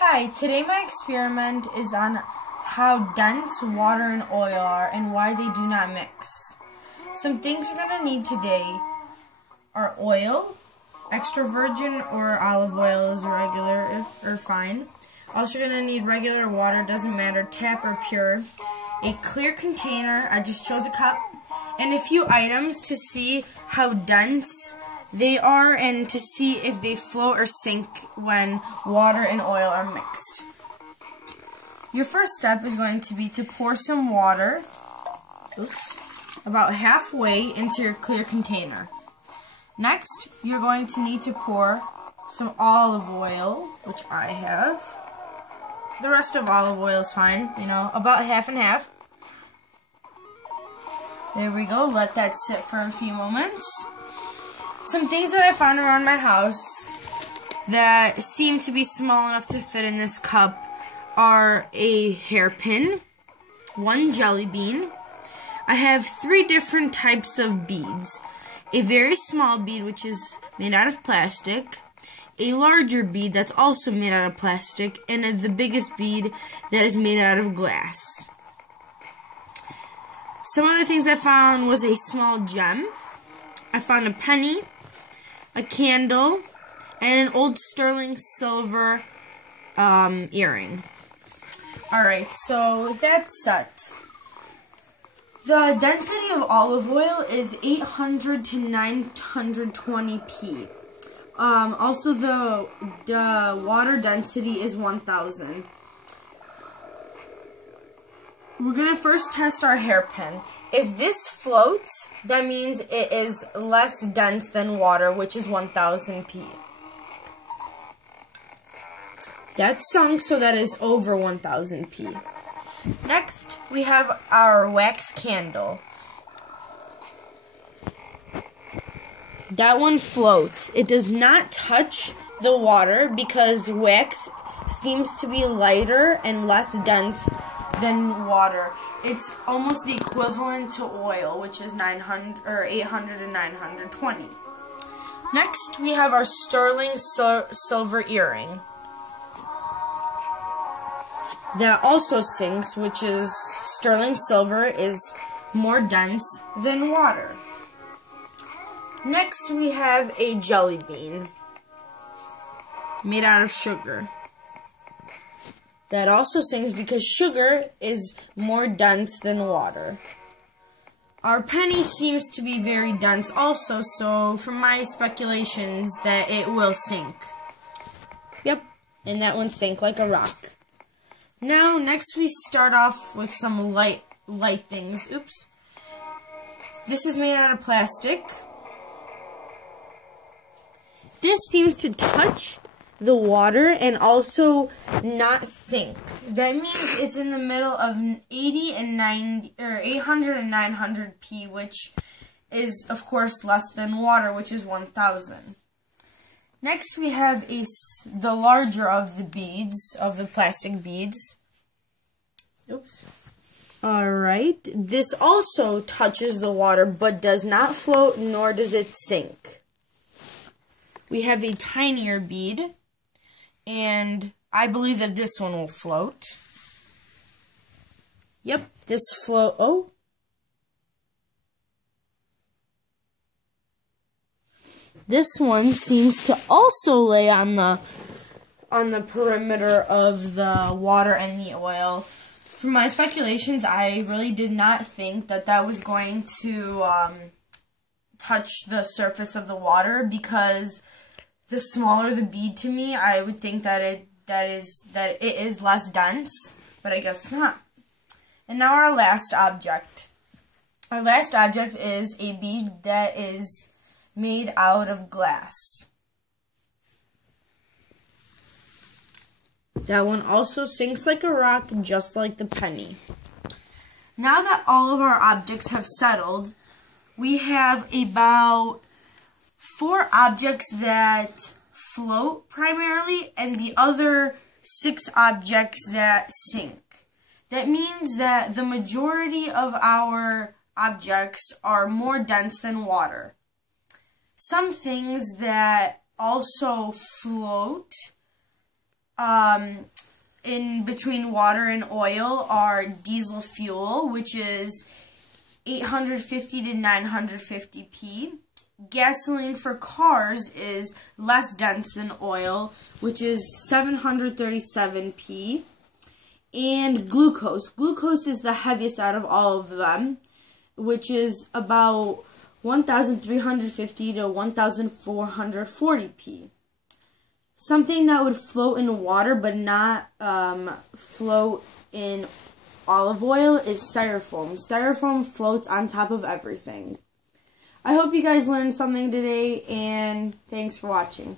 Hi, today my experiment is on how dense water and oil are and why they do not mix. Some things you're going to need today are oil, extra virgin or olive oil is regular or fine. Also you're going to need regular water, doesn't matter, tap or pure. A clear container, I just chose a cup, and a few items to see how dense they are and to see if they float or sink when water and oil are mixed. Your first step is going to be to pour some water, about halfway into your clear container. Next, you're going to need to pour some olive oil, which I have. The rest of olive oil is fine, about half and half. There we go, let that sit for a few moments. Some things that I found around my house that seem to be small enough to fit in this cup are a hairpin, one jelly bean. I have 3 different types of beads. A very small bead, which is made out of plastic, a larger bead that's also made out of plastic, and the biggest bead that is made out of glass. Some other things I found was a small gem. I found a penny, a candle, and an old sterling silver earring. Alright, so that's set. The density of olive oil is 800 to 920 p. Also, the water density is 1000. We're going to first test our hairpin. If this floats, that means it is less dense than water, which is 1000 p. That's sunk, so that is over 1000 p. Next, we have our wax candle. That one floats. It does not touch the water because wax seems to be lighter and less dense than water. It's almost the equivalent to oil, which is 800 and 920. Next, we have our sterling silver earring. That also sinks, which is sterling silver is more dense than water. Next, we have a jelly bean made out of sugar. That also sinks because sugar is more dense than water. Our penny seems to be very dense also, so from my speculations that it will sink. Yep, and that one sank like a rock. Now, next we start off with some light things. Oops. This is made out of plastic. This seems to touch the water and also not sink. That means it's in the middle of 800 and 900 p, which is of course less than water, which is 1000. Next we have the larger of the beads, of the plastic beads. Oops. Alright, this also touches the water but does not float nor does it sink. We have a tinier bead, and I believe that this one will float. Yep, this float. Oh. This one seems to also lay on the perimeter of the water and the oil. From my speculations, I really did not think that was going to touch the surface of the water, because the smaller the bead to me, I would think that it is less dense, but I guess not. And now our last object. Our last object is a bead that is made out of glass. That one also sinks like a rock, just like the penny. Now that all of our objects have settled, we have about 4 objects that float primarily, and the other 6 objects that sink. That means that the majority of our objects are more dense than water. Some things that also float in between water and oil are diesel fuel, which is 850 to 950p. Gasoline for cars is less dense than oil, which is 737p. And glucose. Glucose is the heaviest out of all of them, which is about 1,350 to 1,440p. Something that would float in water but not float in olive oil is styrofoam. Styrofoam floats on top of everything. I hope you guys learned something today, and thanks for watching.